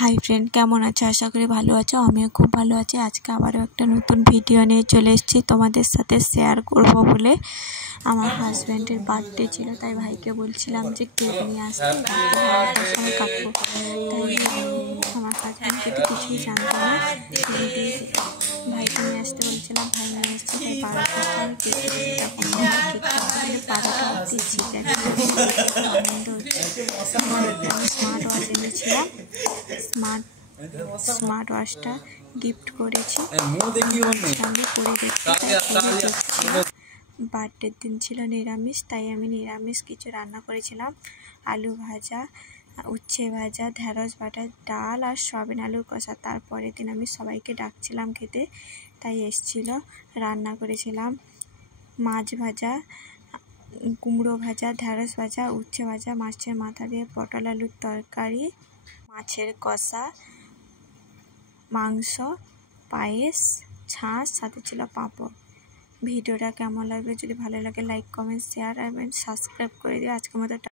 Hi friend, কেমন আছো? আশা করি ভালো আছো। আমিও খুব ভালো আছি। আজকে আবারও একটা নতুন ভিডিও নিয়ে চলে এসেছি তোমাদের সাথে শেয়ার করব বলে। আমার হাজব্যান্ডের বার্থডে ছিল, তাই ভাইকে বলছিলাম যে কেক নিয়ে আসতে, রাতে 12টার সময় কাটবো। তাই আমার হাজব্যান্ড কিন্তু কিছুই জানতো না, ভাইকে নিয়ে আসতে বলছিলাম, ভাই নিয়ে এসেছি। তাই 12টার সময় কেক কেটেছি। তখন কেক কাটতে গেলে 12টা অবধি ছিটে আনন্দ হচ্ছে। আমি স্মার্ট ওয়াচ এনেছিলাম, স্মার্ট ওয়াচটা গিফট করেছি। আমি পরে দেখছি। বার্থডের দিন ছিল নিরামিষ, তাই আমি নিরামিষ কিছু রান্না করেছিলাম। আলু ভাজা, উচ্ছে ভাজা, ঢেঁড়স বাটা, ডাল আর সয়াবিন আলুর কষা। তারপরের দিন আমি সবাইকে ডাকছিলাম খেতে, তাই এসছিল। রান্না করেছিলাম মাছ ভাজা, কুমড়ো ভাজা, ঢেঁড়স ভাজা, উচ্ছে ভাজা, মাছের মাথা দিয়ে পটল আলুর তরকারি, মাছের কষা, মাংস, পায়েস, ছাঁচ, সাথে ছিল পাঁপড়। ভিডিওটা কেমন লাগবে? যদি ভালো লাগে লাইক, কমেন্ট, শেয়ার এবং সাবস্ক্রাইব করে দিও। আজকের মতো